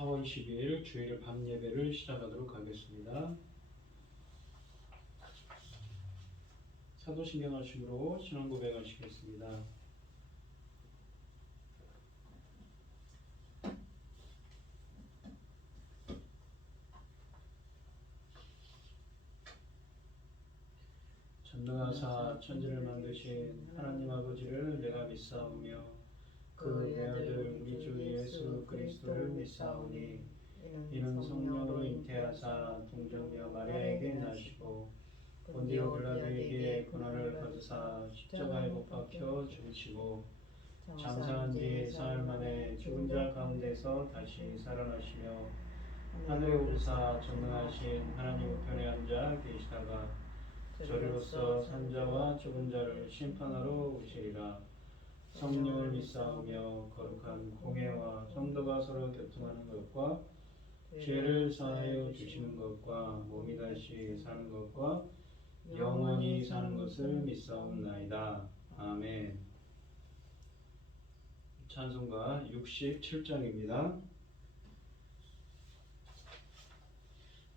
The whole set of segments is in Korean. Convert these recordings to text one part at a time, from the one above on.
4월 12일 주일 밤 예배를 시작하도록 하겠습니다. 사도신경 하심으로 신앙 고백하시겠습니다. 전능하사 천지를 만드신 하나님 아버지를 내가 믿사오며 그 외아들 우리 주 예수 그리스도를 믿사오니 이는 성령으로 잉태하사 동정녀 마리아에게 나시고 본디오 빌라도에게 고난을 받으사 십자가에 못 박혀 죽으시고 장사한 뒤 사흘 만에 죽은 자 가운데서 다시 살아나시며 하늘에 오르사 전능하신 하나님 우편에 앉아 계시다가 저리로서 산자와 죽은 자를 심판하러 오시리라. 성령을 믿사오며 거룩한 공회와 성도가 서로 교통하는 것과 죄를 사하여 주시는 것과 몸이 다시 사는 것과 영원히 사는 것을 믿사옵나이다. 아멘. 찬송가 67장입니다.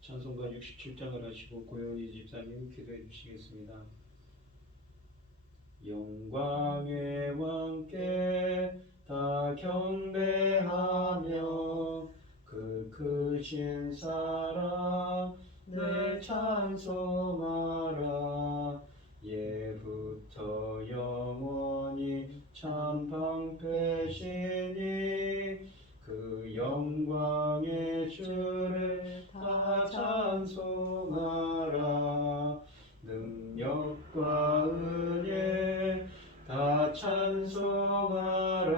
찬송가 67장을 하시고 고영희 집사님 기도해 주시겠습니다. 영광의 왕께 다 경배하며 그 크신 사랑 늘 찬송하라. 예부터 영원히 참 방패시니 그 영광의 주를 다 찬송하라. 능력과 은혜 다 찬송하라.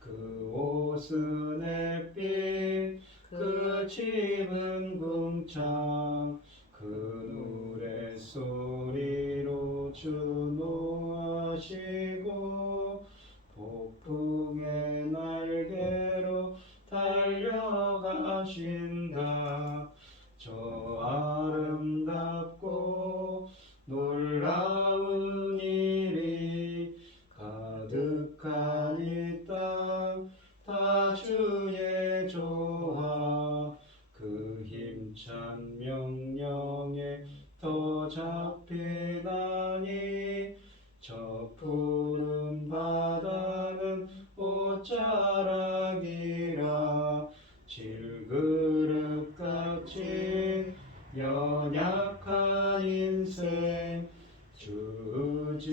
그 옷은 햇빛 그 집은 궁창 그 노래 소리로 주노하시고 폭풍의 날개로 달려가신다. 저 아름답고 놀라운 일이 가득한 이 땅 다 주의 조화 그 힘찬 명령에 더 잡히나니 저 푸른 바다는 옷자락이라. 질그릇같이 연약한 인생 주지하여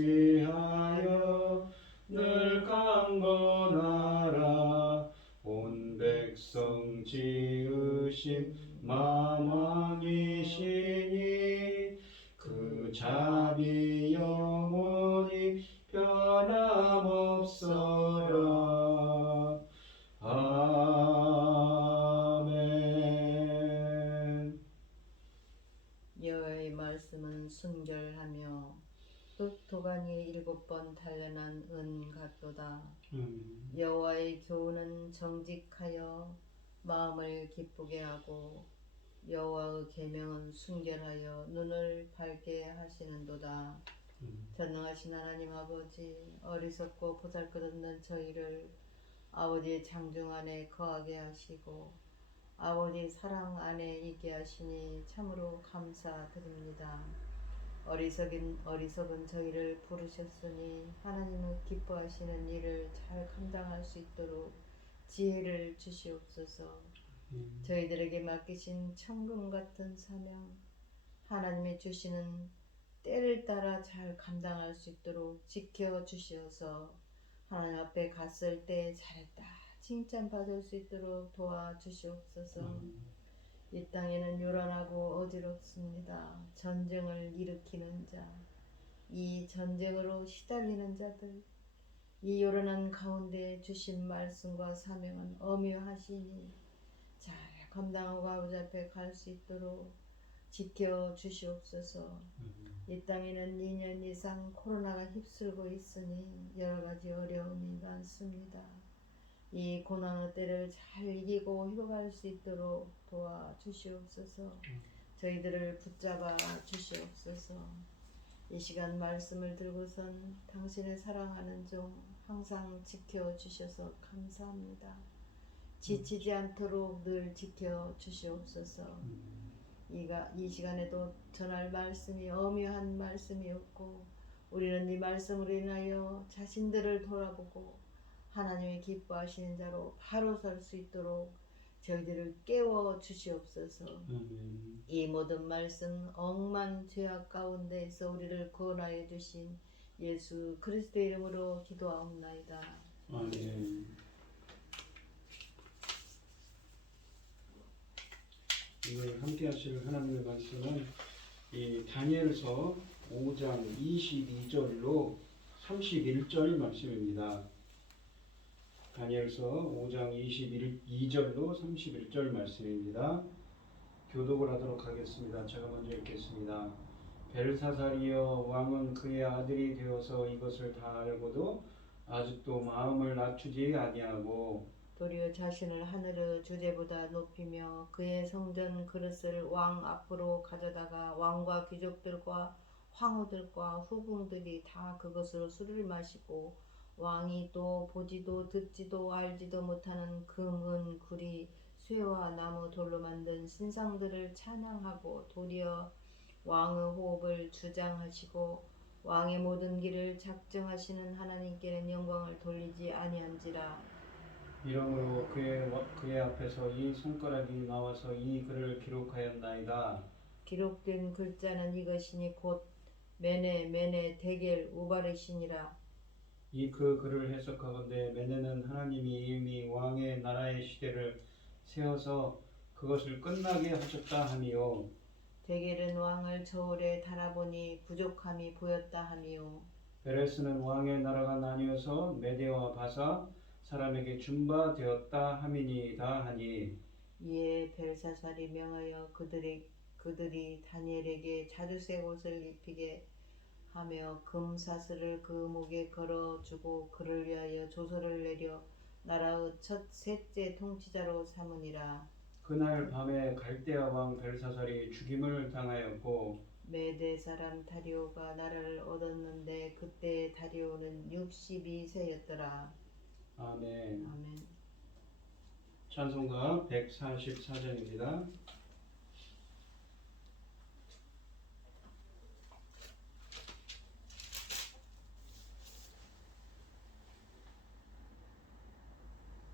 늘 강건하라. 온 백성 지으신 만왕이시니 그 자비 영원히 변함없어라. 아멘. 여호와의 말씀은 순결하며 도가니에 7번 단련한 은 같도다. 여호와의 교훈은 정직하여 마음을 기쁘게 하고 여호와의 계명은 순결하여 눈을 밝게 하시는도다. 전능하신 하나님 아버지, 어리석고 보잘것없는 저희를 아버지의 장중 안에 거하게 하시고 아버지 사랑 안에 있게 하시니 참으로 감사드립니다. 어리석은 저희를 부르셨으니 하나님은 기뻐하시는 일을 잘 감당할 수 있도록 지혜를 주시옵소서. 저희들에게 맡기신 천금 같은 사명, 하나님이 주시는 때를 따라 잘 감당할 수 있도록 지켜주시어서 하나님 앞에 갔을 때 잘했다 칭찬받을 수 있도록 도와주시옵소서. 이 땅에는 요란하고 어지럽습니다. 전쟁을 일으키는 자, 이 전쟁으로 시달리는 자들, 이 요란한 가운데 주신 말씀과 사명은 엄유하시니 잘 감당하고 아버지 앞에 갈 수 있도록 지켜주시옵소서. 이 땅에는 2년 이상 코로나가 휩쓸고 있으니 여러 가지 어려움이 많습니다. 이 고난의 때를 잘 이기고 회복할 수 있도록 도와주시옵소서. 저희들을 붙잡아 주시옵소서. 이 시간 말씀을 들고선 당신을 사랑하는 종 항상 지켜주셔서 감사합니다. 지치지 않도록 늘 지켜 주시옵소서. 이 시간에도 전할 말씀이 엄요한 말씀이었고 우리는 이 말씀으로 인하여 자신들을 돌아보고 하나님의 기뻐하시는 자로 바로 설 수 있도록 저희들을 깨워 주시옵소서. 이 모든 말씀 억만 죄악 가운데에서 우리를 구원하여 주신 예수 그리스도의 이름으로 기도하옵나이다. 아멘. 오늘 함께 하실 하나님의 말씀은 이 다니엘서 5장 22절로 31절 말씀입니다. 다니엘서 5장 22절로 31절 말씀입니다. 교독을 하도록 하겠습니다. 제가 먼저 읽겠습니다. 벨사살이여, 왕은 그의 아들이 되어서 이것을 다 알고도 아직도 마음을 낮추지 아니하고 도리어 자신을 하늘의 주제보다 높이며 그의 성전 그릇을 왕 앞으로 가져다가 왕과 귀족들과 황후들과 후궁들이 다 그것으로 술을 마시고 왕이 또 보지도 듣지도 알지도 못하는 금, 은, 구리, 쇠와 나무, 돌로 만든 신상들을 찬양하고 도리어 왕의 호흡을 주장하시고 왕의 모든 길을 작정하시는 하나님께는 영광을 돌리지 아니한지라. 이러므로 그의 앞에서 이 손가락이 나와서 이 글을 기록하였나이다. 기록된 글자는 이것이니 곧 메네 데겔 우바르시니라. 이 그 글을 해석하건대 메네는 하나님이 이미 왕의 나라의 시대를 세워서 그것을 끝나게 하셨다 하미요. 데겔은 왕을 저울에 달아보니 부족함이 보였다 하미요. 베레스는 왕의 나라가 나뉘어서 메대와 바사 사람에게 준바되었다 하미니이다 하니 이에 벨사살이 명하여 그들이 다니엘에게 자주색 옷을 입히게 하며 금사슬을 그 목에 걸어주고 그를 위하여 조서를 내려 나라의 첫 셋째 통치자로 삼으니라. 그날 밤에 갈대아 왕 벨사살이 죽임을 당하였고 메대 사람 다리오가 나라를 얻었는데 그때 다리오는 62세였더라. 아멘. 아멘. 찬송가 144장입니다.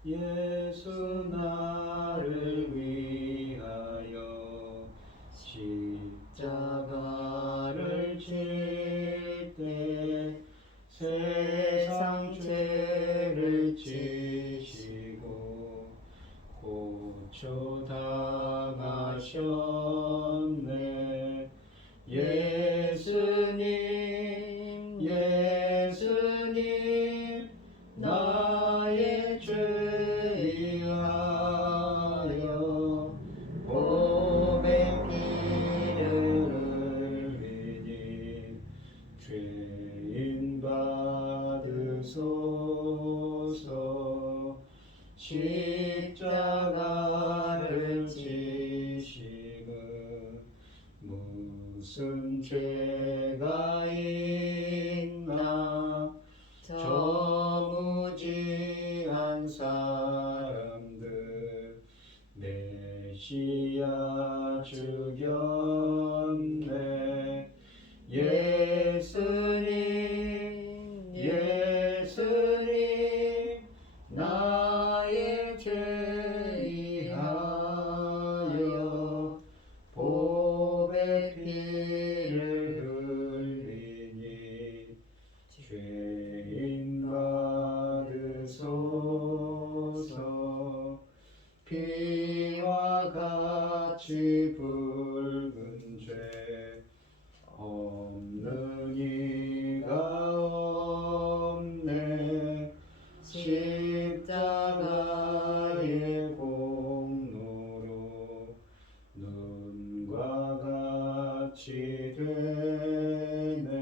예수 나를 위하여 십자가를 질 때 세상 죄를 지시고 고쳐 당하셨네. 예수님 예수님 나의 죄 위하여 보배 피를 흘리니 죄인 받으소서. 십자가를 지시는 무슨 죄가 있나 저 무지한 사람들 메시아 죽였네. 예수님 예수님 나의 죄 위하여 보배 피를 흘리니 죄인 받으소서. 피와 같이 붉은 죄 없는 이가 없네. 십자가의 공로로 눈과 같이 되네.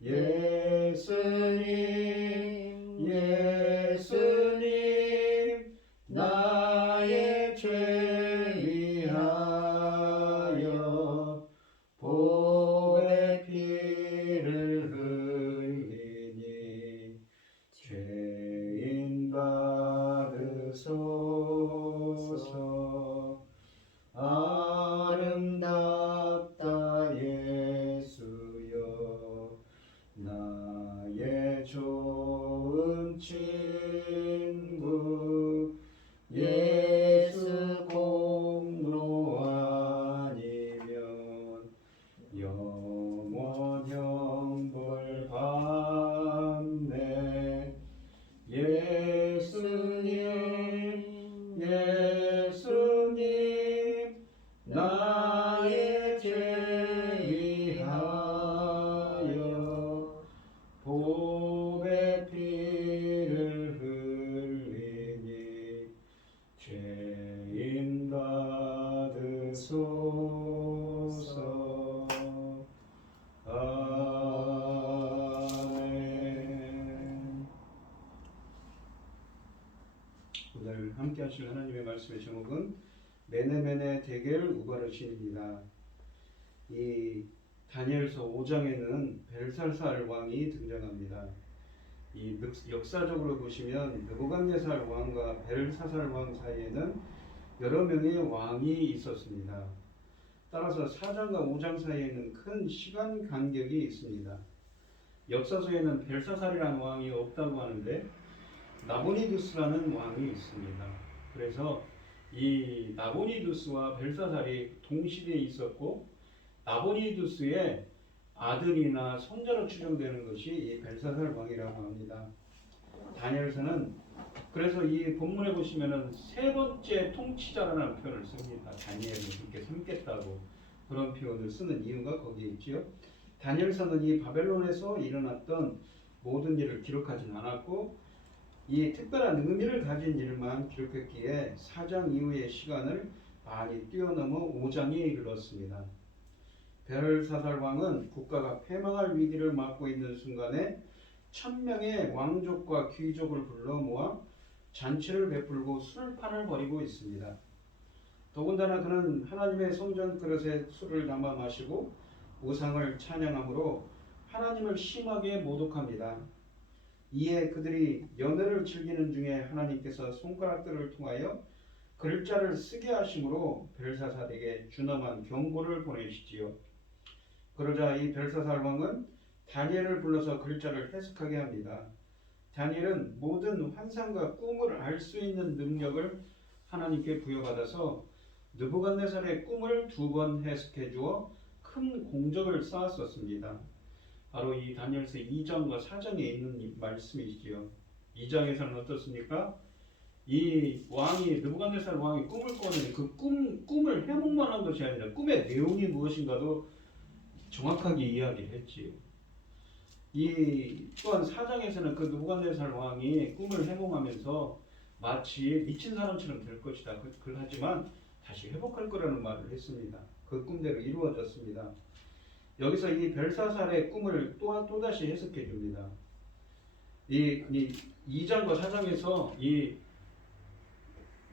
예수님 예수님 나의 죄 위하여 보배 피를 흘리니 죄인 받으소서. 봉독하실 하나님의 말씀의 제목은 메네메네 데겔 우바르신입니다. 이 다니엘서 5장에는 벨살살 왕이 등장합니다. 이 역사적으로 보시면 느부갓네살 왕과 벨사살 왕 사이에는 여러 명의 왕이 있었습니다. 따라서 4장과 5장 사이에는 큰 시간 간격이 있습니다. 역사서에는 벨사살이라는 왕이 없다고 하는데 나보니두스라는 왕이 있습니다. 그래서 이 나보니두스와 벨사살이 동시대에 있었고 나보니두스의 아들이나 손자로 추정되는 것이 이 벨사살 왕이라고 합니다. 다니엘서는 그래서 이 본문에 보시면은 세 번째 통치자라는 표현을 씁니다. 다니엘을 그렇게 삼겠다고 그런 표현을 쓰는 이유가 거기에 있지요. 다니엘서는 이 바벨론에서 일어났던 모든 일을 기록하진 않았고 이 특별한 의미를 가진 일만 기록했기에 4장 이후의 시간을 많이 뛰어넘어 5장에 이르렀습니다. 벨사살 왕은 국가가 패망할 위기를 맞고 있는 순간에 1000명의 왕족과 귀족을 불러 모아 잔치를 베풀고 술판을 벌이고 있습니다. 더군다나 그는 하나님의 성전 그릇에 술을 담아 마시고 우상을 찬양함으로 하나님을 심하게 모독합니다. 이에 그들이 연회를 즐기는 중에 하나님께서 손가락들을 통하여 글자를 쓰게 하심으로 벨사살에게 준엄한 경고를 보내시지요. 그러자 이 벨사살 왕은 다니엘을 불러서 글자를 해석하게 합니다. 다니엘은 모든 환상과 꿈을 알 수 있는 능력을 하나님께 부여받아서 느부갓네살의 꿈을 2번 해석해 주어 큰 공적을 쌓았었습니다. 바로 이 다니엘서 2장과 4장에 있는 말씀이지요. 2장에서는 어떻습니까? 이 왕이 느부갓네살 왕이 꿈을 꿨는데 그 꿈을 해몽만 한 것이 아니라 꿈의 내용이 무엇인가도 정확하게 이야기를 했지요. 이 또한 4장에서는 그 느부갓네살 왕이 꿈을 해몽하면서 마치 미친 사람처럼 될 것이다. 하지만 다시 회복할 거라는 말을 했습니다. 그 꿈대로 이루어졌습니다. 여기서 이 벨사살의 꿈을 또다시 해석해 줍니다. 이 2장과 4장에서 이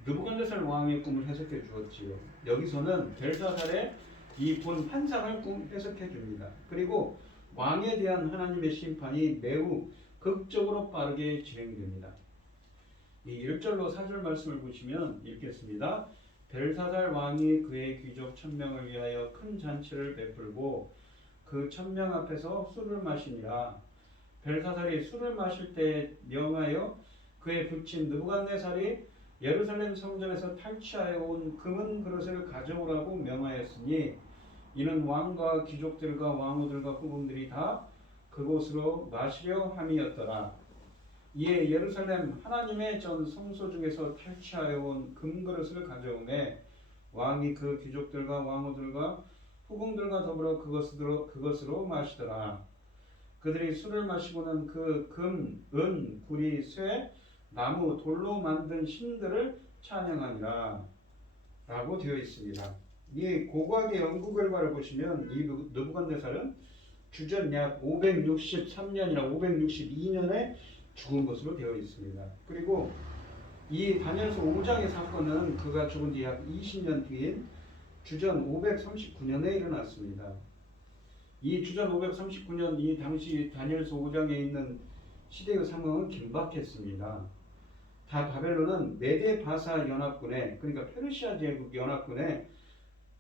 느부갓네살 왕의 꿈을 해석해 주었지요. 여기서는 벨사살의 이 본 환상을 해석해 줍니다. 그리고 왕에 대한 하나님의 심판이 매우 극적으로 빠르게 진행됩니다. 이 1절로 4절 말씀을 보시면 읽겠습니다. 벨사살 왕이 그의 귀족 1000명을 위하여 큰 잔치를 베풀고 그 1000명 앞에서 술을 마시니라. 벨사살이 술을 마실 때 명하여 그의 부친 느부갓네살이 예루살렘 성전에서 탈취하여 온 금은 그릇을 가져오라고 명하였으니 이는 왕과 귀족들과 왕후들과 후궁들이 다 그곳으로 마시려 함이었더라. 이에 예루살렘 하나님의 전 성소 중에서 탈취하여 온 금그릇을 가져오매 왕이 그 귀족들과 왕후들과 후궁들과 더불어 그것으로 마시더라. 그들이 술을 마시고는 그 금, 은, 구리, 쇠, 나무, 돌로 만든 신들을 찬양하니라 라고 되어 있습니다. 이 고고학의 연구 결과를 보시면 이 느부갓네살은 주전 약 563년이나 562년에 죽은 것으로 되어 있습니다. 그리고 이 다니엘서 5장의 사건은 그가 죽은 뒤 약 20년 뒤인 주전 539년에 일어났습니다. 이 주전 539년 이 당시 다니엘서 5장에 있는 시대의 상황은 긴박했습니다. 다 바벨론은 메데 바사 연합군에 그러니까 페르시아 제국 연합군에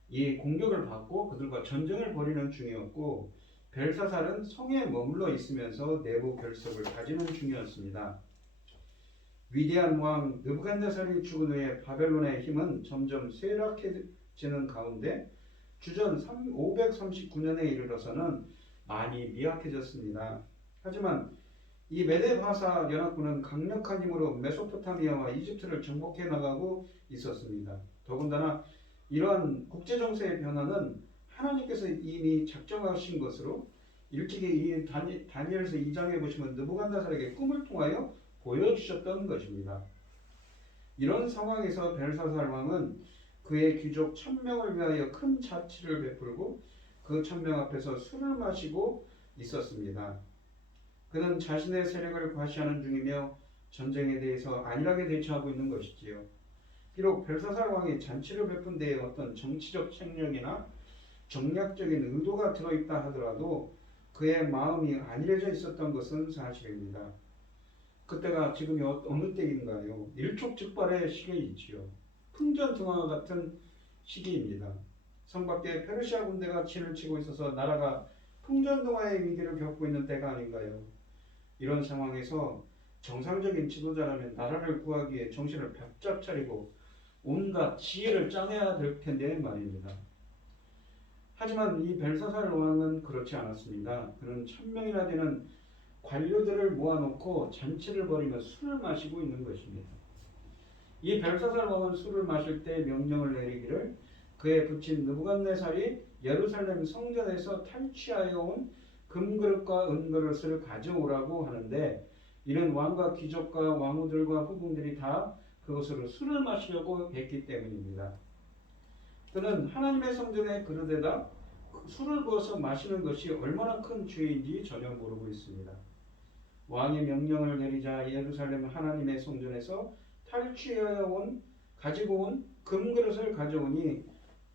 이 공격을 받고 그들과 전쟁을 벌이는 중이었고 벨사살은 성에 머물러 있으면서 내부 결속을 다지는 중이었습니다. 위대한 왕 느부갓네살이 죽은 후에 바벨론의 힘은 점점 쇠락해지는 가운데 주전 539년에 이르러서는 많이 미약해졌습니다. 하지만 이 메데바사 연합군은 강력한 힘으로 메소포타미아와 이집트를 정복해 나가고 있었습니다. 더군다나 이러한 국제정세의 변화는 하나님께서 이미 작정하신 것으로 일찍이 이 다니엘서 2장에 보시면 느부갓네살에게 꿈을 통하여 보여주셨던 것입니다. 이런 상황에서 벨사살 왕은 그의 귀족 1000명을 위하여 큰 잔치를 베풀고 그 1000명 앞에서 술을 마시고 있었습니다. 그는 자신의 세력을 과시하는 중이며 전쟁에 대해서 안일하게 대처하고 있는 것이지요. 비록 벨사살 왕이 잔치를 베푼 데에 어떤 정치적 책략이나 정략적인 의도가 들어있다 하더라도 그의 마음이 안일해져 있었던 것은 사실입니다. 그때가 지금이 어느 때인가요? 일촉즉발의 시기에 있지요. 풍전등화 같은 시기입니다. 성 밖에 페르시아 군대가 진을 치고 있어서 나라가 풍전등화의 위기를 겪고 있는 때가 아닌가요? 이런 상황에서 정상적인 지도자라면 나라를 구하기 위해 정신을 바짝 차리고 온갖 지혜를 짜내야 될 텐데 말입니다. 하지만 이 벨사살 왕은 그렇지 않았습니다. 그는 1000명이나 되는 관료들을 모아놓고 잔치를 벌이며 술을 마시고 있는 것입니다. 이 벨사살 왕은 술을 마실 때 명령을 내리기를 그의 부친 느부갓네살이 예루살렘 성전에서 탈취하여 온 금그릇과 은그릇을 가져오라고 하는데 이는 왕과 귀족과 왕후들과 후궁들이 다 그것으로 술을 마시려고 했기 때문입니다. 그는 하나님의 성전의 그릇에다 술을 부어서 마시는 것이 얼마나 큰 죄인지 전혀 모르고 있습니다. 왕의 명령을 내리자 예루살렘 하나님의 성전에서 탈취하여 가지고 온 금그릇을 가져오니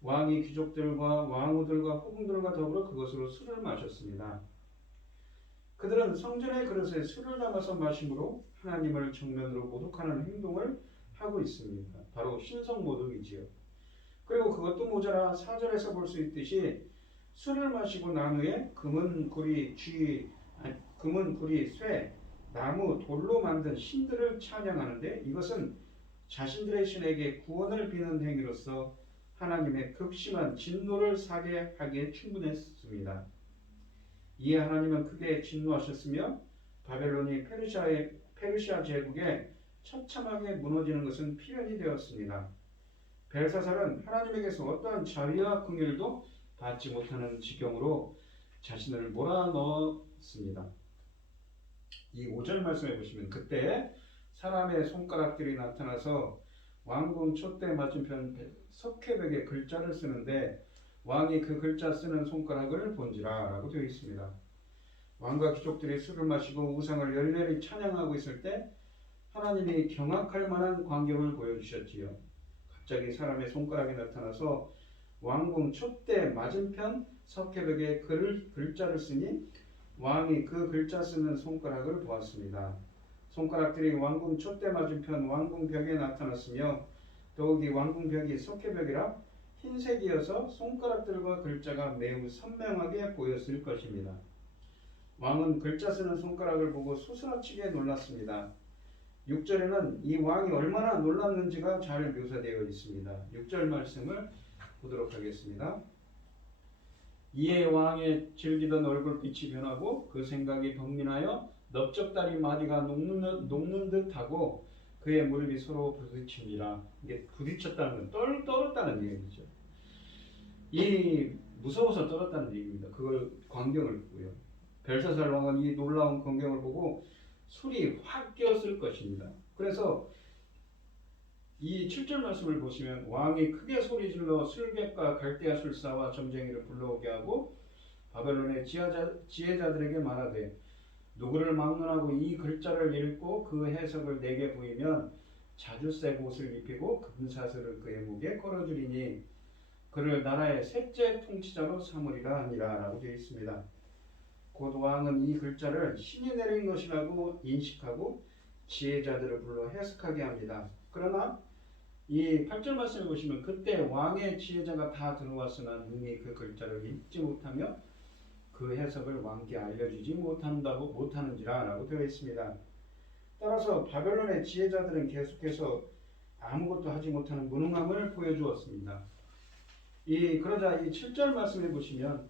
왕이 귀족들과 왕후들과 후궁들과 더불어 그것으로 술을 마셨습니다. 그들은 성전의 그릇에 술을 담아서 마심으로 하나님을 정면으로 모독하는 행동을 하고 있습니다. 바로 신성모독이지요. 그리고 그것도 모자라 4절에서 볼 수 있듯이 술을 마시고 난 후에 금은, 구리, 쇠, 나무, 돌로 만든 신들을 찬양하는데 이것은 자신들의 신에게 구원을 비는 행위로서 하나님의 극심한 진노를 사게 하기에 충분했습니다. 이에 하나님은 크게 진노하셨으며 바벨론이 페르시아 제국에 처참하게 무너지는 것은 필연이 되었습니다. 벨사살은 하나님에게서 어떠한 자비와 긍휼도 받지 못하는 지경으로 자신을 몰아넣었습니다. 이 5절 말씀해 보시면 그때 사람의 손가락들이 나타나서 왕궁 촛대 맞은편 석회벽에 글자를 쓰는데 왕이 그 글자 쓰는 손가락을 본지라 라고 되어 있습니다. 왕과 귀족들이 술을 마시고 우상을 열렬히 찬양하고 있을 때 하나님이 경악할 만한 광경을 보여주셨지요. 갑자기 사람의 손가락이 나타나서 왕궁 촛대 맞은편 석회벽에 글자를 쓰니 왕이 그 글자 쓰는 손가락을 보았습니다. 손가락들이 왕궁 촛대 맞은편 왕궁벽에 나타났으며 더욱이 왕궁벽이 석회벽이라 흰색이어서 손가락들과 글자가 매우 선명하게 보였을 것입니다. 왕은 글자 쓰는 손가락을 보고 소스라치게 놀랐습니다. 6절에는 이 왕이 얼마나 놀랐는지가 잘 묘사되어 있습니다. 6절 말씀을 보도록 하겠습니다. 이에 왕의 즐기던 얼굴빛이 변하고 그 생각이 번민하여 넓적다리 마디가 녹는 듯하고 그의 무릎이 서로 부딪힙니다. 이게 부딪혔다는 건 떨었다는 얘기죠. 이 무서워서 떨었다는 얘기입니다. 그걸 광경을 보고요. 벨사살 왕은 이 놀라운 광경을 보고 술이 확 깨었을 것입니다. 그래서 이 7절 말씀을 보시면 왕이 크게 소리질러 술객과 갈대아 술사와 점쟁이를 불러오게 하고 바벨론의 지혜자들에게 말하되 누구를 막론하고 이 글자를 읽고 그 해석을 내게 보이면 자주색 옷을 입히고 금사슬을 그의 목에 걸어주리니 그를 나라의 셋째 통치자로 삼으리라 하니라 라고 되어 있습니다. 곧 왕은 이 글자를 신이 내린 것이라고 인식하고 지혜자들을 불러 해석하게 합니다. 그러나 이 8절 말씀을 보시면 그때 왕의 지혜자가 다 들어왔으나 능히 그 글자를 읽지 못하며 그 해석을 왕께 알려주지 못하는지라 라고 되어 있습니다. 따라서 바벨론의 지혜자들은 계속해서 아무것도 하지 못하는 무능함을 보여주었습니다. 그러자 이 7절 말씀해 보시면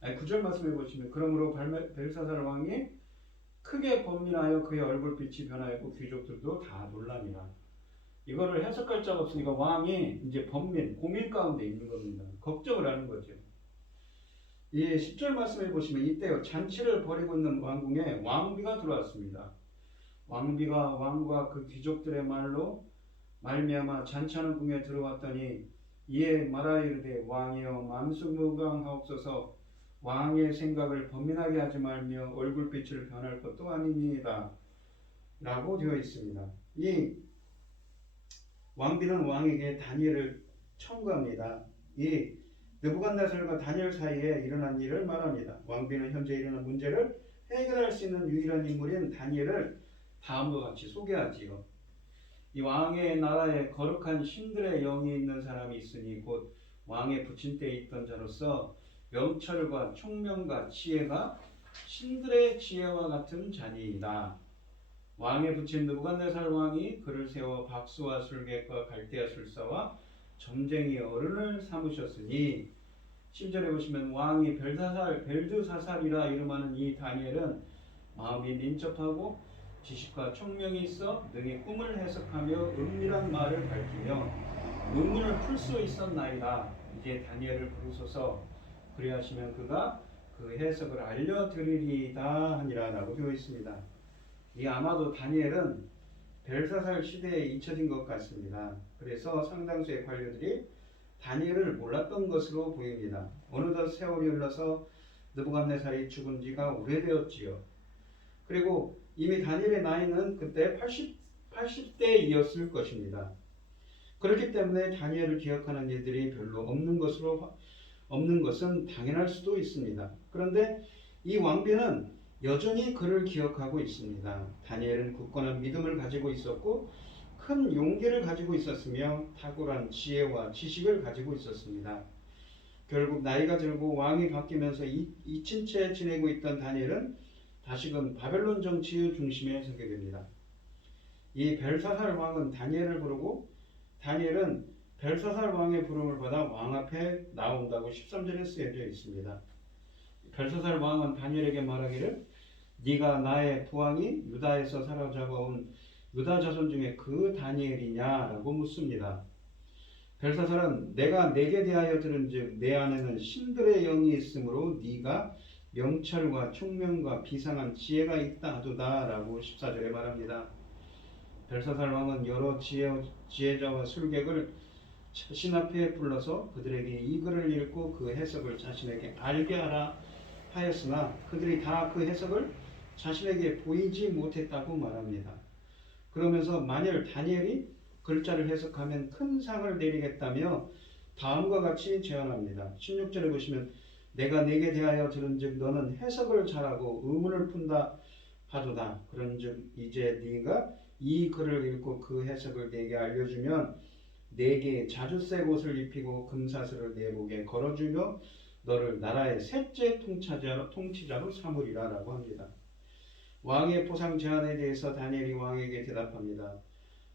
9절 말씀해 보시면 그러므로 벨사살 왕이 크게 번민하여 그의 얼굴빛이 변하였고 귀족들도 다 놀라니라. 이거를 해석할 자가 없으니까 왕이 이제 고민 가운데 있는 겁니다. 걱정을 하는 거죠. 이 10절 말씀해 보시면 이때 잔치를 벌이고 있는 왕궁에 왕비가 들어왔습니다. 왕비가 왕과 그 귀족들의 말미암아 잔치하는 궁에 들어왔더니 이에 말하여 이르되 왕이여 만수무강하옵소서 왕의 생각을 번민하게 하지 말며 얼굴빛을 변할 것도 아니니이다 라고 되어 있습니다. 이 왕비는 왕에게 다니엘을 청구합니다. 이 느부갓네살과 다니엘 사이에 일어난 일을 말합니다. 왕비는 현재 일어난 문제를 해결할 수 있는 유일한 인물인 다니엘을 다음과 같이 소개하지요. 이 왕의 나라에 거룩한 신들의 영이 있는 사람이 있으니 곧 왕의 부친때에 있던 자로서 명철과 총명과 지혜가 신들의 지혜와 같은 자니이다. 왕의 부친 느부갓네살 왕이 그를 세워 박수와 술객과 갈대아 술사와 점쟁이 어른을 삼으셨으니 10절에 보시면 왕이 벨드사살이라 이름하는 이 다니엘은 마음이 민첩하고 지식과 총명이 있어 능히 꿈을 해석하며 은밀한 말을 밝히며 의문을 풀 수 있었나이다. 이제 다니엘을 부르소서 그리하시면 그가 그 해석을 알려드리리이다 하니라라고 되어 있습니다. 이 아마도 다니엘은 벨사살 시대에 잊혀진 것 같습니다. 그래서 상당수의 관료들이 다니엘을 몰랐던 것으로 보입니다. 어느덧 세월이 흘러서 느부갓네살이 죽은 지가 오래되었지요. 그리고 이미 다니엘의 나이는 그때 80대이었을 것입니다. 그렇기 때문에 다니엘을 기억하는 일들이 별로 없는 것은 당연할 수도 있습니다. 그런데 이 왕비는 여전히 그를 기억하고 있습니다. 다니엘은 굳건한 믿음을 가지고 있었고 큰 용기를 가지고 있었으며 탁월한 지혜와 지식을 가지고 있었습니다. 결국 나이가 들고 왕이 바뀌면서 잊힌 채 지내고 있던 다니엘은 다시금 바벨론 정치의 중심에 서게 됩니다. 이 벨사살 왕은 다니엘을 부르고 다니엘은 벨사살 왕의 부름을 받아 왕 앞에 나온다고 13절에 쓰여져 있습니다. 벨사살 왕은 다니엘에게 말하기를 네가 나의 부왕이 유다에서 사로잡아온 유다 자손 중에 그 다니엘이냐라고 묻습니다. 벨사살은 내가 네게 대하여 들은즉 내 안에는 신들의 영이 있으므로 네가 명철과 총명과 비상한 지혜가 있다 하도다라고 14절에 말합니다. 벨사살 왕은 여러 지혜자와 술객을 신 앞에 불러서 그들에게 이 글을 읽고 그 해석을 자신에게 알게 하라 하였으나 그들이 다 그 해석을 자신에게 보이지 못했다고 말합니다. 그러면서 만일 다니엘이 글자를 해석하면 큰 상을 내리겠다며 다음과 같이 제안합니다. 16절에 보시면 내가 네게 대하여 들은즉 너는 해석을 잘하고 의문을 푼다 하도다. 그런즉 이제 네가 이 글을 읽고 그 해석을 네게 알려주면 네게 자주색 옷을 입히고 금사슬을 네 목에 걸어주며 너를 나라의 셋째 통치자로 삼으리라라고 합니다. 왕의 포상 제안에 대해서 다니엘이 왕에게 대답합니다.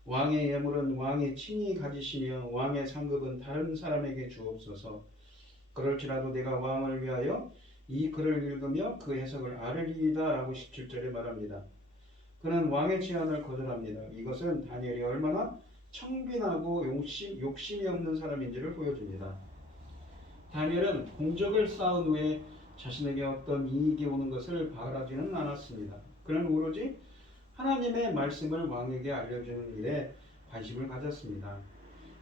왕의 예물은 왕이 친히 가지시며 왕의 상급은 다른 사람에게 주옵소서. 그럴지라도 내가 왕을 위하여 이 글을 읽으며 그 해석을 알으리이다 라고 17절에 말합니다. 그는 왕의 제안을 거절합니다. 이것은 다니엘이 얼마나 청빈하고 욕심이 없는 사람인지를 보여줍니다. 다니엘은 공적을 쌓은 후에 자신에게 어떤 이익이 오는 것을 바라지는 않았습니다. 그는 오로지 하나님의 말씀을 왕에게 알려주는 일에 관심을 가졌습니다.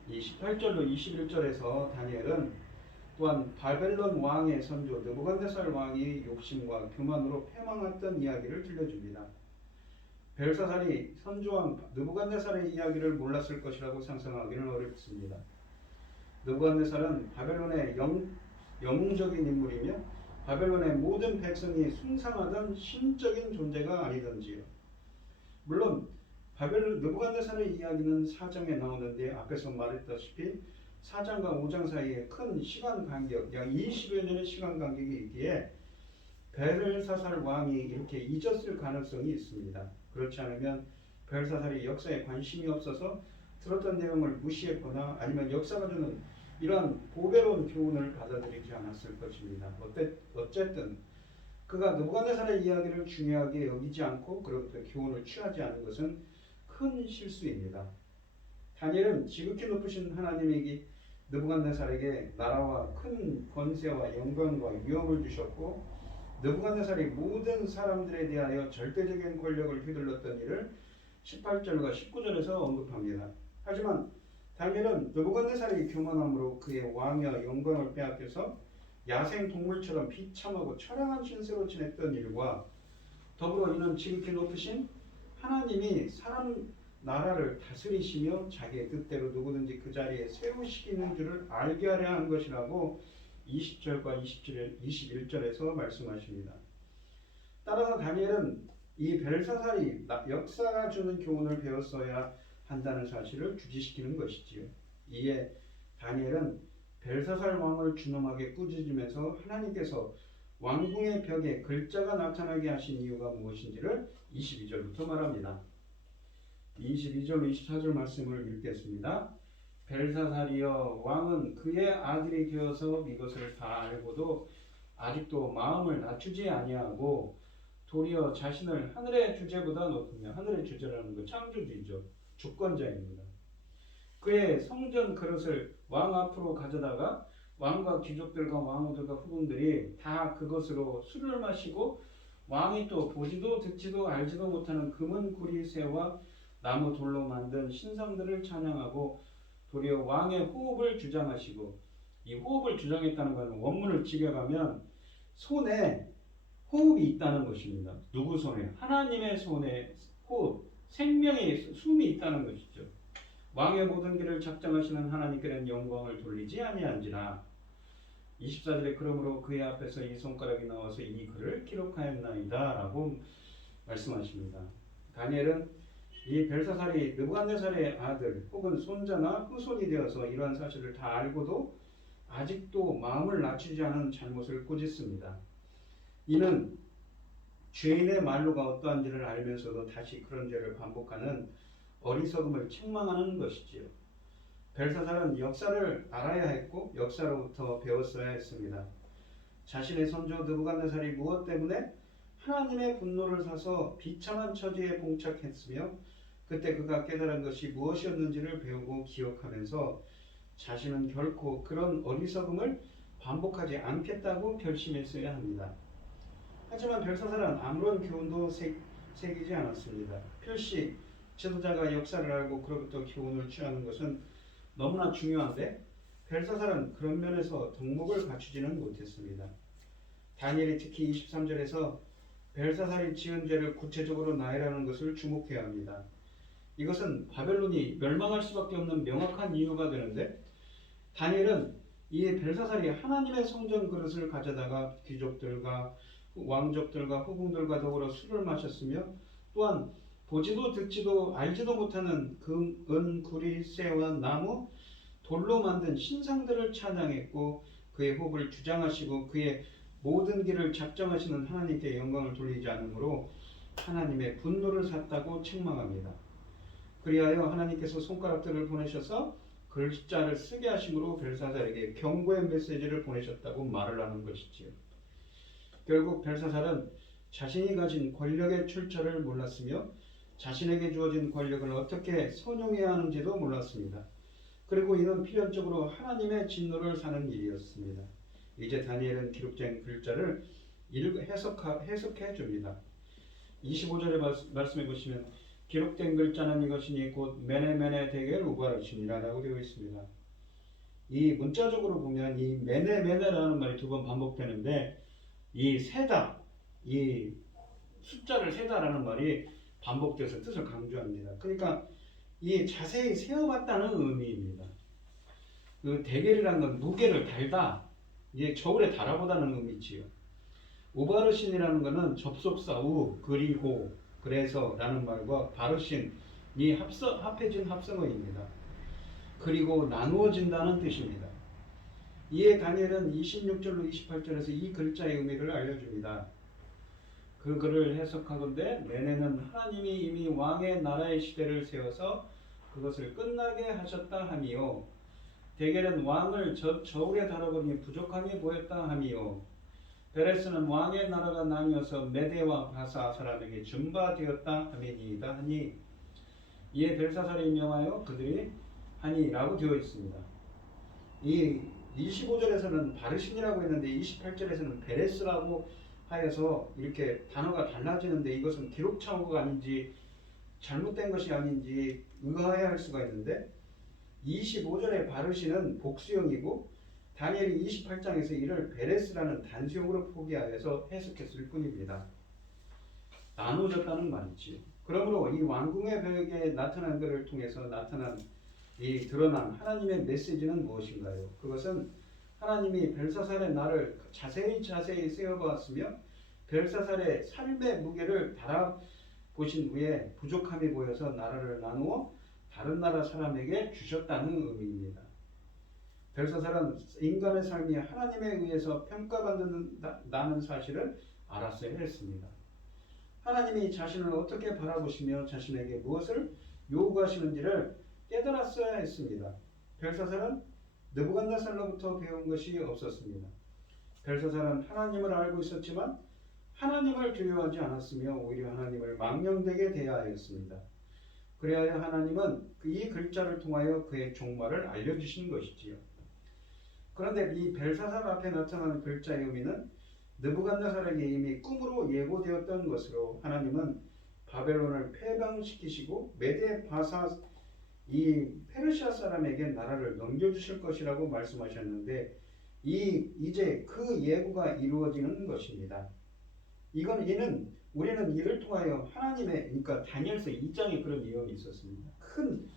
이 18절로 21절에서 다니엘은 또한 바벨론 왕의 선조 느부갓네살 왕이 욕심과 교만으로 패망했던 이야기를 들려줍니다. 벨사살이 선조왕 느부갓네살의 이야기를 몰랐을 것이라고 상상하기는 어렵습니다. 느부갓네살은 바벨론의 영웅적인 인물이며 바벨론의 모든 백성이 숭상하던 신적인 존재가 아니던지요. 물론 느부갓네살의 이야기는 4장에 나오는데 앞에서 말했다시피 4장과 5장 사이에 큰 시간 간격, 약 20여 년의 시간 간격이 있기에 벨사살 왕이 이렇게 잊었을 가능성이 있습니다. 그렇지 않으면 벨사살이 역사에 관심이 없어서 들었던 내용을 무시했거나 아니면 역사가 주는 이러한 보배로운 교훈을 받아들이지 않았을 것입니다. 어쨌든 그가 느부갓네살의 이야기를 중요하게 여기지 않고 그로부터 교훈을 취하지 않은 것은 큰 실수입니다. 다니엘은 지극히 높으신 하나님이 느부갓네살에게 나라와 큰 권세와 영광과 위엄을 주셨고 느부갓네살이 모든 사람들에 대하여 절대적인 권력을 휘둘렀던 일을 18절과 19절에서 언급합니다. 하지만 다니엘은 느부갓네살이 교만함으로 그의 왕위와 영광을 빼앗겨서 야생 동물처럼 비참하고 처량한 신세로 지냈던 일과 더불어 이는 지극히 높으신 하나님이 나라를 다스리시며 자기의 뜻대로 누구든지 그 자리에 세우시는 줄을 알게 하려 한 것이라고 20절과 21절에서 말씀하십니다. 따라서 다니엘은 이 벨사살이 역사가 주는 교훈을 배웠어야 한다는 사실을 주지시키는 것이지요. 이에 다니엘은 벨사살 왕을 준엄하게 꾸짖으면서 하나님께서 왕궁의 벽에 글자가 나타나게 하신 이유가 무엇인지를 22절부터 말합니다. 22절 24절 말씀을 읽겠습니다. 벨사살이여, 왕은 그의 아들이 되어서 이것을 다 알고도 아직도 마음을 낮추지 아니하고 도리어 자신을 하늘의 주제보다 높으며, 하늘의 주제라는 건 창조주이죠. 주권자입니다. 그의 성전 그릇을 왕 앞으로 가져다가 왕과 귀족들과 왕후들과 후궁들이 다 그것으로 술을 마시고, 왕이 또 보지도 듣지도 알지도 못하는 금은 구리새와 나무 돌로 만든 신상들을 찬양하고 도리어 왕의 호흡을 주장하시고, 이 호흡을 주장했다는 것은 원문을 직역하면 손에 호흡이 있다는 것입니다. 누구 손에? 하나님의 손에 호흡, 생명의 숨이 있다는 것이죠. 왕의 모든 길을 작정하시는 하나님께는 영광을 돌리지 아니한지라. 24절에 그러므로 그의 앞에서 이 손가락이 나와서 이 글을 기록하였나이다 라고 말씀하십니다. 다니엘은 이 벨사살이 느부갓네살의 아들 혹은 손자나 후손이 되어서 이러한 사실을 다 알고도 아직도 마음을 낮추지 않은 잘못을 꾸짖습니다. 이는 죄인의 말로가 어떠한지를 알면서도 다시 그런 죄를 반복하는 어리석음을 책망하는 것이지요. 벨사살은 역사를 알아야 했고 역사로부터 배웠어야 했습니다. 자신의 선조 느부갓네살이 무엇 때문에 하나님의 분노를 사서 비참한 처지에 봉착했으며 그때 그가 깨달은 것이 무엇이었는지를 배우고 기억하면서 자신은 결코 그런 어리석음을 반복하지 않겠다고 결심했어야 합니다. 하지만 벨사살은 아무런 교훈도 새기지 않았습니다. 필시 지도자가 역사를 알고 그로부터 교훈을 취하는 것은 너무나 중요한데 벨사살은 그런 면에서 덕목을 갖추지는 못했습니다. 다니엘이 특히 23절에서 벨사살이 지은 죄를 구체적으로 나열하는 것을 주목해야 합니다. 이것은 바벨론이 멸망할 수밖에 없는 명확한 이유가 되는데, 다니엘은 이 벨사살이 하나님의 성전 그릇을 가져다가 귀족들과 왕족들과 후궁들과 더불어 술을 마셨으며, 또한 보지도 듣지도 알지도 못하는 금, 은, 구리, 쇠와 나무, 돌로 만든 신상들을 찬양했고 그의 호흡을 주장하시고 그의 모든 길을 작정하시는 하나님께 영광을 돌리지 않으므로 하나님의 분노를 샀다고 책망합니다. 그리하여 하나님께서 손가락들을 보내셔서 글자를 쓰게 하심으로 벨사살에게 경고의 메시지를 보내셨다고 말을 하는 것이지요. 결국 벨사살은 자신이 가진 권력의 출처를 몰랐으며 자신에게 주어진 권력을 어떻게 선용해야 하는지도 몰랐습니다. 그리고 이는 필연적으로 하나님의 진노를 사는 일이었습니다. 이제 다니엘은 기록된 글자를 해석해 줍니다. 25절에 말씀해 보시면 기록된 글자는 이것이니 곧 메네메네 데겔 우바르시니라 라고 되어 있습니다. 이 문자적으로 보면 이 메네메네라는 말이 두 번 반복되는데, 이 세다, 이 숫자를 세다라는 말이 반복돼서 뜻을 강조합니다. 그러니까 이 자세히 세어봤다는 의미입니다. 그 데겔이라는 건 무게를 달다, 이게 저울에 달아보다는 의미지요. 우바르신이라는 것은 접속사 우, 그리고, 그래서 라는 말과 바르신이 합해진 합성어입니다. 그리고 나누어진다는 뜻입니다. 이에 다니엘은 26절로 28절에서 이 글자의 의미를 알려줍니다. 그 글을 해석하건대 메네는 하나님이 이미 왕의 나라의 시대를 세워서 그것을 끝나게 하셨다 함이요, 데겔은 왕을 저울에 달아보니 부족함이 보였다 함이요, 베레스는 왕의 나라가 나뉘어서 메대와 바사 사람에게 전파되었다 함이니이다 하니, 이에 벨사살이 명하여 그들이 하니라고 되어 있습니다. 이 25절에서는 바르신이라고 했는데 28절에서는 베레스라고 하여서 이렇게 단어가 달라지는데, 이것은 기록 착오가 아닌지 잘못된 것이 아닌지 의아해할 수가 있는데, 25절의 바르신은 복수형이고 다니엘이 28장에서 이를 베레스라는 단수형으로 포기하여서 해석했을 뿐입니다. 나눠졌다는 말이지요. 그러므로 이 왕궁의 벽에 나타난 것을 통해서 이 드러난 하나님의 메시지는 무엇인가요? 그것은 하나님이 벨사살의 날을 자세히 세어보았으며 벨사살의 삶의 무게를 달아보신 후에 부족함이 보여서 나라를 나누어 다른 나라 사람에게 주셨다는 의미입니다. 벨사살은 인간의 삶이 하나님에 의해서 평가받는다는 사실을 알았어야 했습니다. 하나님이 자신을 어떻게 바라보시며 자신에게 무엇을 요구하시는지를 깨달았어야 했습니다. 벨사살은 느부갓네살로부터 배운 것이 없었습니다. 벨사살은 하나님을 알고 있었지만 하나님을 두려워하지 않았으며 오히려 하나님을 망령되게 대하였습니다. 그래야 하나님은 이 글자를 통하여 그의 종말을 알려주신 것이지요. 그런데 이 벨사살 앞에 나타나는 글자의 의미는 느부갓네살에게 이미 꿈으로 예고되었던 것으로 하나님은 바벨론을 패방시키시고 메데 바사 이 페르시아 사람에게 나라를 넘겨주실 것이라고 말씀하셨는데 이제 그 예고가 이루어지는 것입니다. 이는 우리는 이를 통하여 하나님의 그러니까 다니엘서 2장에 그런 예언이 있었습니다. 큰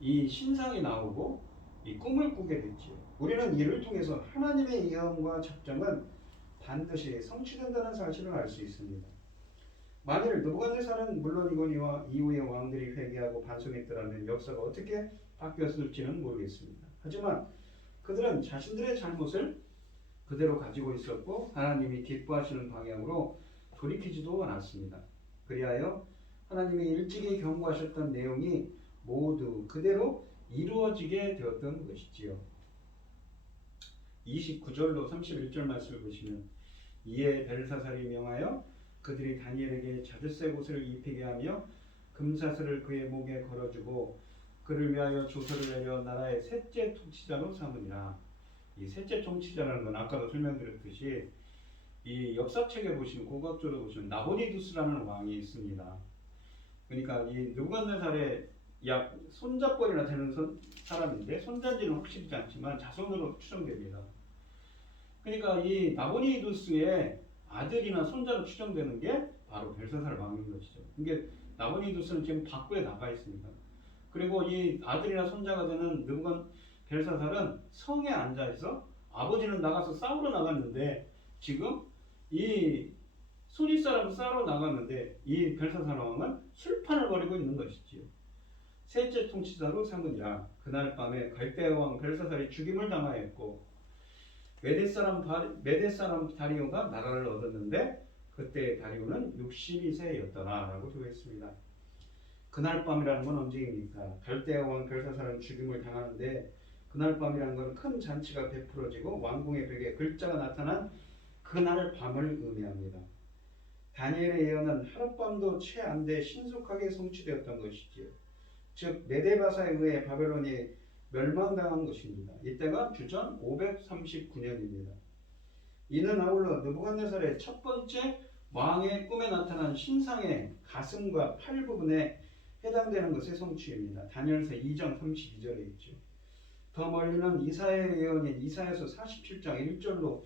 이 신상이 나오고 이 꿈을 꾸게 됐지요. 우리는 이를 통해서 하나님의 예언과 작정은 반드시 성취된다는 사실을 알 수 있습니다. 만일 느부갓네살은 물론이거니와 이후의 왕들이 회개하고 반성했더라면 역사가 어떻게 바뀌었을지는 모르겠습니다. 하지만 그들은 자신들의 잘못을 그대로 가지고 있었고 하나님이 기뻐하시는 방향으로 돌이키지도 않았습니다. 그리하여 하나님이 일찍이 경고하셨던 내용이 모두 그대로 이루어지게 되었던 것이지요. 29절로 31절 말씀을 보시면 이에 벨사살이 명하여 그들이 다니엘에게 자주색 옷을 입히게 하며 금사슬을 그의 목에 걸어주고 그를 위하여 조서를 내려 나라의 셋째 통치자로 삼으니라. 이 셋째 통치자라는 건 아까도 설명드렸듯이 이 역사책에 보시면 고고학적으로 보시면 나보니두스라는 왕이 있습니다. 그러니까 이 느부갓네살의 약 손잡벌이나 되는 사람인데 손자인지는 확실하지 않지만 자손으로 추정됩니다. 그러니까 이 나보니두스의 아들이나 손자로 추정되는 게 바로 벨사살 왕인 것이죠. 이게 나보니두스는 지금 밖에 나가 있습니다. 그리고 이 아들이나 손자가 되는 벨사살은 성에 앉아 있어 아버지는 나가서 싸우러 나갔는데 지금 이 소리 사람 싸우러 나갔는데 이 벨사살 왕은 술판을 벌이고 있는 것이지요. 셋째 통치자로 삼으니라. 그날 밤에 갈대아 왕 벨사살이 죽임을 당하였고 메대 사람 다리오가 나라를 얻었는데 그때 다리오는 62세였더라라고 되어 있습니다. 그날 밤이라는 건 언제입니까? 갈대아 왕 벨사살은 죽임을 당하는데 그날 밤이라는 건 큰 잔치가 베풀어지고 왕궁의 벽에 글자가 나타난 그날 밤을 의미합니다. 다니엘의 예언은 하룻밤도 채 안 돼 신속하게 성취되었던 것이지요. 즉 메데바사에 의해 바벨론이 멸망당한 것입니다. 이때가 주전 539년입니다. 이는 아울러 느부갓네살의 첫 번째 왕의 꿈에 나타난 신상의 가슴과 팔 부분에 해당되는 것의 성취입니다. 다니엘서 2장 32절에 있죠. 더 멀리는 이사야의 예언인 이사야서 47장 1절로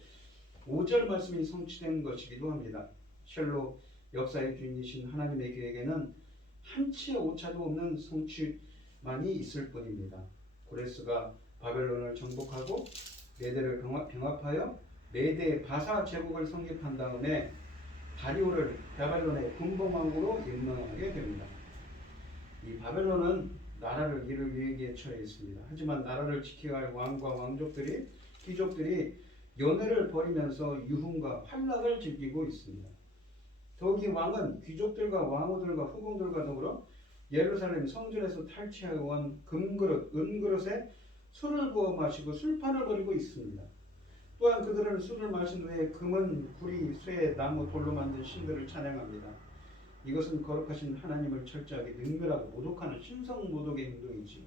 5절 말씀이 성취된 것이기도 합니다. 실로 역사의 주인이신 하나님의 계획에는 한치의 오차도 없는 성취만이 있을 뿐입니다. 고레스가 바벨론을 정복하고 메대를 병합하여 메대 바사 제국을 성립한 다음에 다리오를 바벨론의 군봉왕으로 임명하게 됩니다. 이 바벨론은 나라를 이룰 위기에 처해 있습니다. 하지만 나라를 지켜야 할 왕과 왕족들이 귀족들이 연회를 벌이면서 유흥과 환락을 즐기고 있습니다. 더욱이 왕은 귀족들과 왕후들과 후궁들과 더불어 예루살렘 성전에서 탈취하여 온 금그릇, 은그릇에 술을 부어 마시고 술판을 벌이고 있습니다. 또한 그들은 술을 마신 후에 금은, 구리, 쇠, 나무, 돌로 만든 신들을 찬양합니다. 이것은 거룩하신 하나님을 철저하게 능멸하고 모독하는 신성모독의 행동이지요.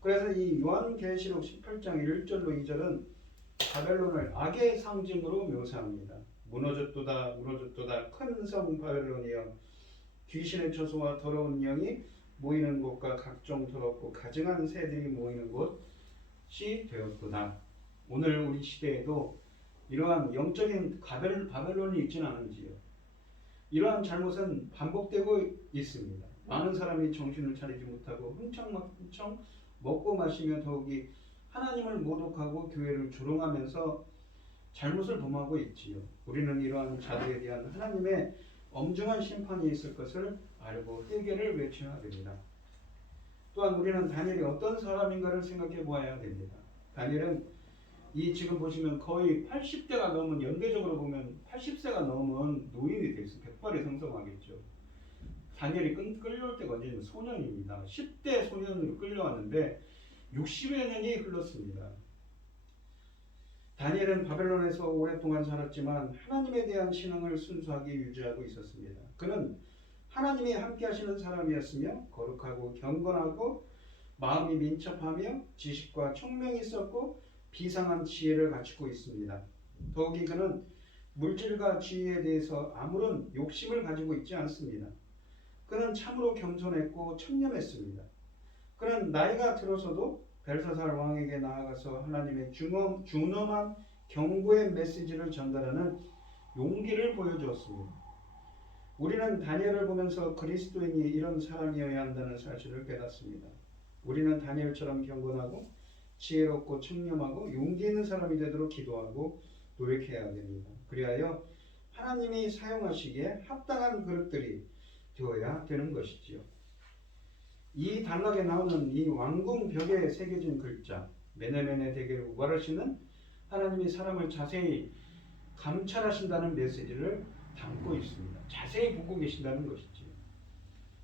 그래서 이 요한계시록 18장 1절로 2절은 바벨론을 악의 상징으로 묘사합니다. 무너졌도다 무너졌도다 큰 성 바벨론이여 귀신의 처소와 더러운 영이 모이는 곳과 각종 더럽고 가증한 새들이 모이는 곳이 되었도다. 오늘 우리 시대에도 이러한 영적인 바벨론이 있지는 않은지요. 이러한 잘못은 반복되고 있습니다. 많은 사람이 정신을 차리지 못하고 흥청망청 먹고 마시며 더욱이 하나님을 모독하고 교회를 조롱하면서 잘못을 범하고 있지요. 우리는 이러한 자들에 대한 하나님의 엄중한 심판이 있을 것을 알고 회개를 외쳐야 됩니다. 또한 우리는 다니엘이 어떤 사람인가를 생각해 보아야 됩니다. 다니엘은 이 지금 보시면 거의 80대가 넘은, 연계적으로 보면 80세가 넘은 노인이 되어 있어요. 백발이 성성하겠죠. 다니엘이 끌려올 때가 언제냐면 소년입니다. 10대 소년으로 끌려왔는데 60여 년이 흘렀습니다. 다니엘은 바벨론에서 오랫동안 살았지만 하나님에 대한 신앙을 순수하게 유지하고 있었습니다. 그는 하나님이 함께 하시는 사람이었으며 거룩하고 경건하고 마음이 민첩하며 지식과 총명이 있었고 비상한 지혜를 갖추고 있습니다. 더욱이 그는 물질과 지위에 대해서 아무런 욕심을 가지고 있지 않습니다. 그는 참으로 겸손했고 청렴했습니다. 그는 나이가 들어서도 벨사살 왕에게 나아가서 하나님의 준엄한 경고의 메시지를 전달하는 용기를 보여주었습니다. 우리는 다니엘을 보면서 그리스도인이 이런 사람이어야 한다는 사실을 깨닫습니다. 우리는 다니엘처럼 경건하고 지혜롭고 청렴하고 용기 있는 사람이 되도록 기도하고 노력해야 됩니다. 그리하여 하나님이 사용하시기에 합당한 그릇들이 되어야 되는 것이지요. 이 단락에 나오는 이 왕궁 벽에 새겨진 글자 메네메네 대겔 우바르시는 하나님이 사람을 자세히 감찰하신다는 메시지를 담고 있습니다. 자세히 보고 계신다는 것이지요.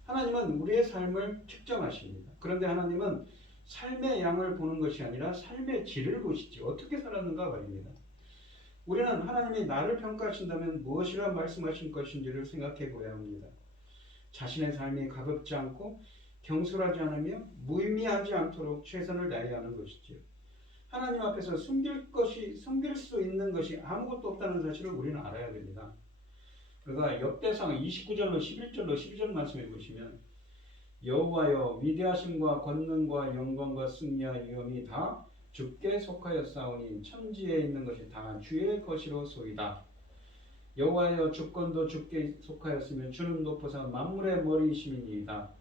하나님은 우리의 삶을 측정하십니다. 그런데 하나님은 삶의 양을 보는 것이 아니라 삶의 질을 보시지 어떻게 살았는가 말입니다. 우리는 하나님이 나를 평가하신다면 무엇이라 말씀하신 것인지를 생각해 보아야 합니다. 자신의 삶이 가볍지 않고 경솔하지 않으며 무의미하지 않도록 최선을 다해야 하는 것이지요. 하나님 앞에서 숨길 수 있는 것이 아무것도 없다는 사실을 우리는 알아야 됩니다. 그러니까 역대상 29절로 11절로 12절 말씀해 보시면 여호와여 위대하심과 권능과 영광과 승리와 위엄이 다 주께 속하였사오니 천지에 있는 것이 다 주의 것이로소이다. 여호와여 주권도 주께 속하였으며 주는 높으사 만물의 머리이심이니이다.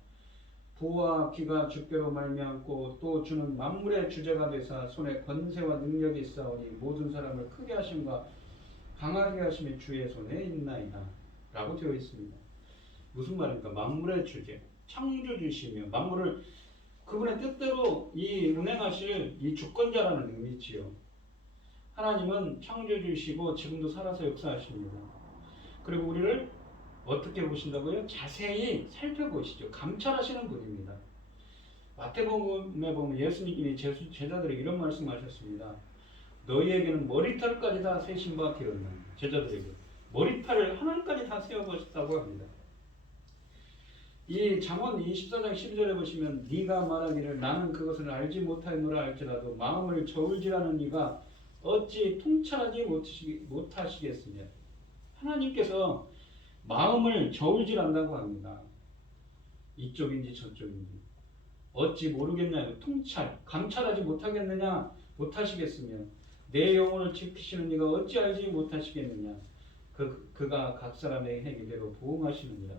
부와 귀가 주께로 말미암고 또 주는 만물의 주제가 되사 손에 권세와 능력이 있사오니 모든 사람을 크게 하심과 강하게 하심이 주의 손에 있나이다 라고 되어 있습니다. 무슨 말입니까? 만물의 주제, 창조주시며 만물을 그분의 뜻대로 운행하실 이 주권자라는 의미지요. 하나님은 창조주시고 지금도 살아서 역사하십니다. 그리고 우리를 어떻게 보신다고요? 자세히 살펴보시죠. 감찰하시는 분입니다. 마태복음에 보면 예수님이 제자들에게 이런 말씀하셨습니다. 너희에게는 머리털까지 다 세신 바 되었나. 제자들에게 머리털을 하늘까지 다 세어보셨다고 합니다. 이 잠언 24장 12절에 보시면 네가 말하기를 나는 그것을 알지 못하노라 할지라도 마음을 저울질하는 네가 어찌 통찰하지 못하시겠으냐. 하나님께서 마음을 저울질한다고 합니다. 이쪽인지 저쪽인지 어찌 모르겠냐고 감찰하지 못하겠느냐. 못하시겠으며 내 영혼을 지키시는 네가 어찌 알지 못하시겠느냐. 그가 각 사람의 행위대로 보응하시느니라.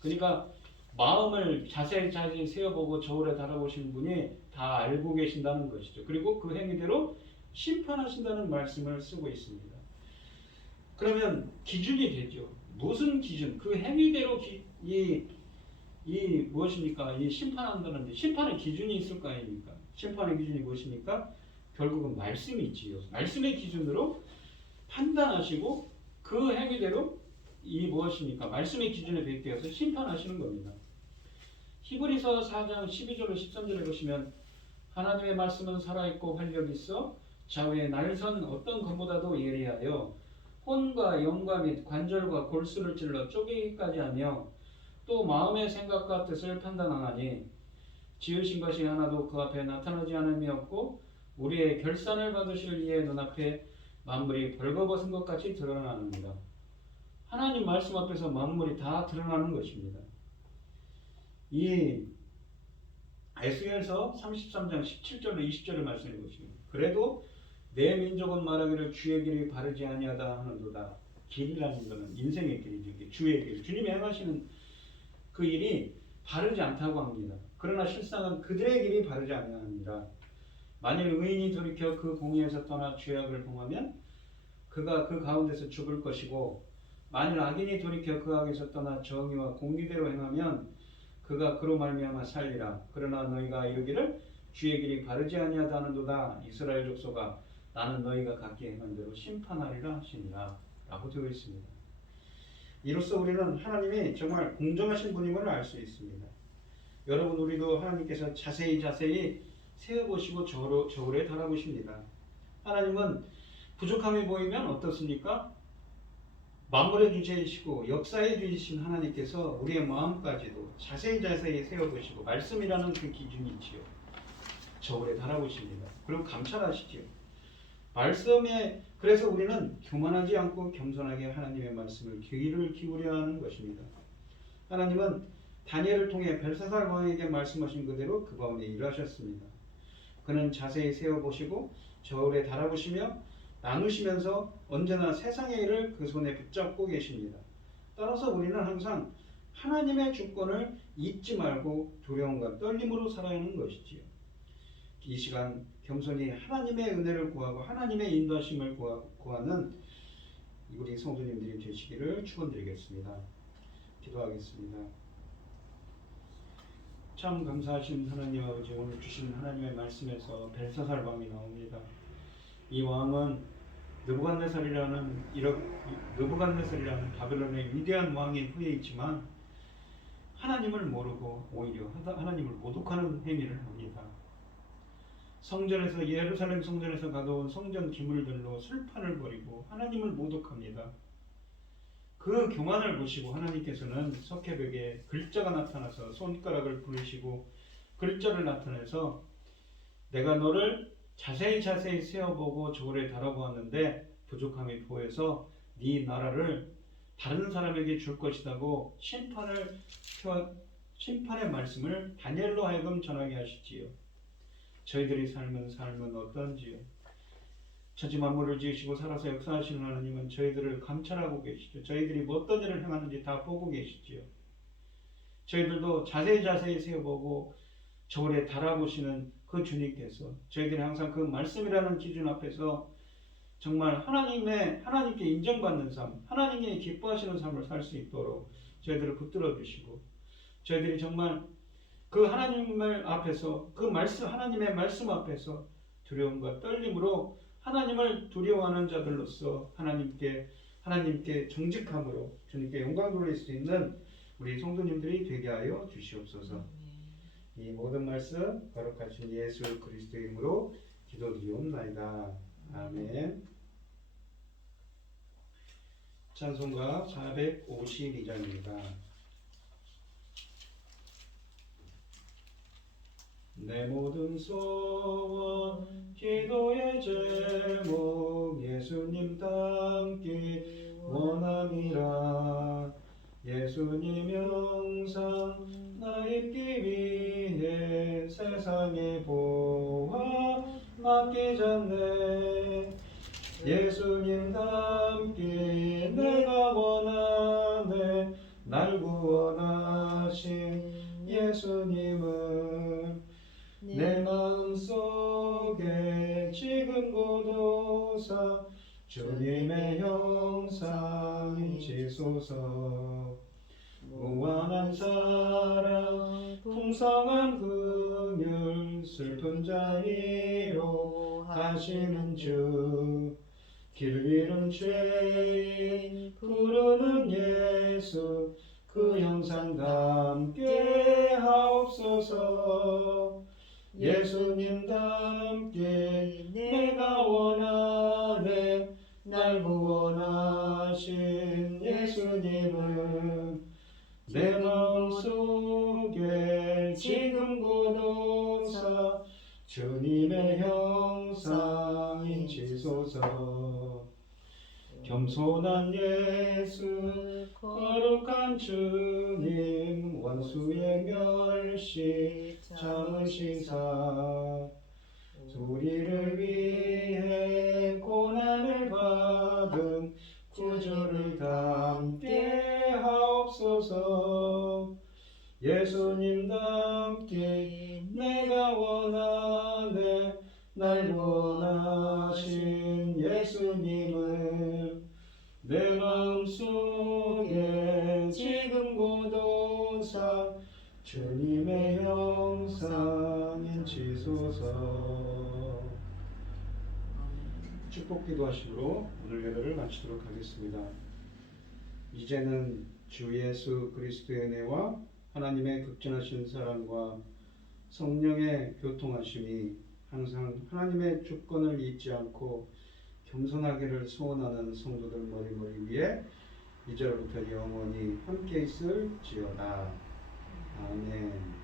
그러니까 마음을 자세히 세어보고 저울에 달아보신 분이 다 알고 계신다는 것이죠. 그리고 그 행위대로 심판하신다는 말씀을 쓰고 있습니다. 그러면 기준이 되죠. 무슨 기준? 그 행위대로 무엇입니까? 이 심판한다는데 심판의 기준이 있을 거 아닙니까? 심판의 기준이 무엇입니까? 결국은 말씀이 있지요. 말씀의 기준으로 판단하시고 그 행위대로 무엇입니까? 말씀의 기준에 빗대어서 심판하시는 겁니다. 히브리서 4장 12절로 13절에 보시면 하나님의 말씀은 살아있고 활력이 있어 좌우의 날선 어떤 것보다도 예리하여 혼과 영과 및 관절과 골수를 찔러 쪼개기까지 하며 또 마음의 생각과 뜻을 판단하나니 지으신 것이 하나도 그 앞에 나타나지 않음이 없고 우리의 결산을 받으실 이의 눈앞에 만물이 벌거벗은 것 같이 드러나느니라. 하나님 말씀 앞에서 만물이 다 드러나는 것입니다. 이 에스겔서 33장 17절로 20절의 말씀을 보시면 그래도 내 민족은 말하기를 주의 길이 바르지 아니하다 하는도다. 길이라는 것은 인생의 길이죠. 이게 주의 길. 주님이 행하시는 그 일이 바르지 않다고 합니다. 그러나 실상은 그들의 길이 바르지 아니하니라. 만일 의인이 돌이켜 그 공의에서 떠나 죄악을 범하면 그가 그 가운데서 죽을 것이고, 만일 악인이 돌이켜 그 악에서 떠나 정의와 공의대로 행하면 그가 그로 말미암아 살리라. 그러나 너희가 이르기를 주의 길이 바르지 아니하다 하는도다. 이스라엘 족속아, 나는 너희가 각기 행한 대로 심판하리라 하시니라 라고 되어 있습니다. 이로써 우리는 하나님이 정말 공정하신 분임을 알 수 있습니다. 여러분, 우리도 하나님께서 자세히 세어보시고 저울에 달아보십니다. 하나님은 부족함이 보이면 어떻습니까? 만물의 주제이시고 역사의 주이신 하나님께서 우리의 마음까지도 자세히 세어보시고, 말씀이라는 그 기준이 있지요. 저울에 달아보십니다. 그리고 감찰하시지요. 말씀에, 그래서 우리는 교만하지 않고 겸손하게 하나님의 말씀을 귀를 기울여야 하는 것입니다. 하나님은 다니엘을 통해 벨사살 왕에게 말씀하신 그대로 그 가운데 일하셨습니다. 그는 자세히 세어보시고 저울에 달아보시며 나누시면서 언제나 세상의 일을 그 손에 붙잡고 계십니다. 따라서 우리는 항상 하나님의 주권을 잊지 말고 두려움과 떨림으로 살아야 하는 것이지요. 이 시간 겸손히 하나님의 은혜를 구하고 하나님의 인도하심을 구하는 우리 성도님들이 되시기를 축원드리겠습니다. 기도하겠습니다. 참 감사하신 하나님 아버지, 오늘 주신 하나님의 말씀에서 벨사살 왕이 나옵니다. 이 왕은 느부갓네살이라는 바벨론의 위대한 왕의 후에 있지만 하나님을 모르고 오히려 하나님을 모독하는 행위를 합니다. 성전에서, 예루살렘 성전에서 가져온 성전 기물들로 술판을 벌이고 하나님을 모독합니다. 그 교만을 보시고 하나님께서는 석회벽에 글자가 나타나서 손가락을 부르시고 글자를 나타내서 내가 너를 자세히 세어보고 저울에 달아보았는데 부족함이 보여서 네 나라를 다른 사람에게 줄 것이라고 심판의 말씀을 다니엘로 하여금 전하게 하시지요. 저희들이 삶은 어떤지요? 천지 만물을 지으시고 살아서 역사하시는 하나님은 저희들을 감찰하고 계시죠. 저희들이 어떤 일을 행하는지 다 보고 계시지요. 저희들도 자세히 세어보고 저울에 달아보시는 그 주님께서 저희들이 항상 그 말씀이라는 기준 앞에서 정말 하나님께 인정받는 삶, 하나님께 기뻐하시는 삶을 살 수 있도록 저희들을 붙들어 주시고, 저희들이 정말 그 하나님을 앞에서, 하나님의 말씀 앞에서 두려움과 떨림으로 하나님을 두려워하는 자들로서 하나님께 정직함으로 주님께 영광 돌릴 수 있는 우리 성도님들이 되게 하여 주시옵소서. 이 모든 말씀 거룩하신 예수 그리스도의 이름으로 기도드리옵나이다. 아멘. 찬송가 452장입니다. 내 모든 소원 기도의 제목 예수님 닮기 원함이라. 예수님 형상 나 입기 위해 세상의 보화 맡기잖네. 예수님 닮기 내가 원하네. 날 구원하신 예수님은 내 마음속에 지금 고도사 주님의 형상이시소서. 무한한 사랑 풍성한 긍휼 슬픈 자 위로하시는 주. 길 잃은 죄인 부르는 예수 그 형상 담게 하옵소서. 예수님 닮게 내가 원하네. 날 구원하신 예수님은 내 마음속에 지금 고도사 주님의 형상이시소서. 겸손한 예수 거룩한 주님 원수의 멸시 참으시사 우리를 위해 고난을 받은 구주를 예수님답게 내가 원하네. 날 원하신 예수님을 내 마음속에 지금 고도사 주님의 형상 인치소서. 축복 기도하심으로 오늘 예배를 마치도록 하겠습니다. 이제는 주 예수 그리스도의 은혜와 하나님의 극진하신 사랑과 성령의 교통하심이 항상 하나님의 주권을 잊지 않고 겸손하기를 소원하는 성도들 머리머리 위에 이제부터 영원히 함께 있을지어다. 아멘.